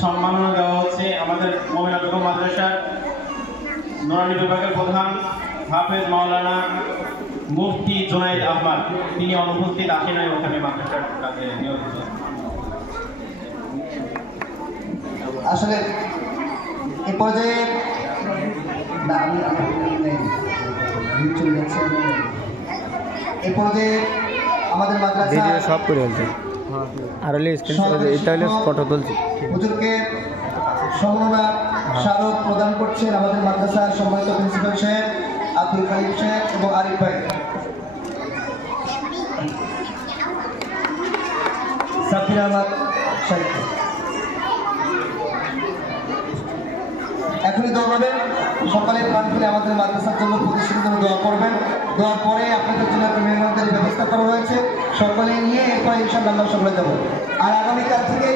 সম্মাননা দেওয়া হচ্ছে আমাদের মোমিনা বেগম মাদ্রাসার নোরানি বিভাগের প্রধান হাফেজ মাওলানা মুফতি জোনাইদ আহমদ। তিনি অনুপস্থিত আসেন ওখানে মাদ্রাসার কাজে নিয়োজিত। আসলে এ পর্যায়ে না আমি আমার নেই। চলে যাচ্ছি। এ পর্যায়ে আমাদের মাদ্রাসা সব করে আর হলে স্ক্রিন এটা হলে ফটো তুলছি। হুজুরকে সম্মাননা স্মারক প্রদান করছেন আমাদের মাদ্রাসার সম্মানিত প্রিন্সিপাল সাহেব আব্দুল খালিদ সাহেব এবং আরিফ ভাই। সাফির আহমদ সাহেব। এখনই দোয়া করবেন। সকালে প্রাণ আমাদের মাদ্রাসার জন্য প্রতিষ্ঠিত জন্য দোয়া করবেন। দোয়ার পরে আপনাদের জন্য একটা মেহমানদের ব্যবস্থা করা হয়েছে সকলে নিয়ে এরপর ইনশাল্লাহ সকলে যাব আর আগামীকাল থেকে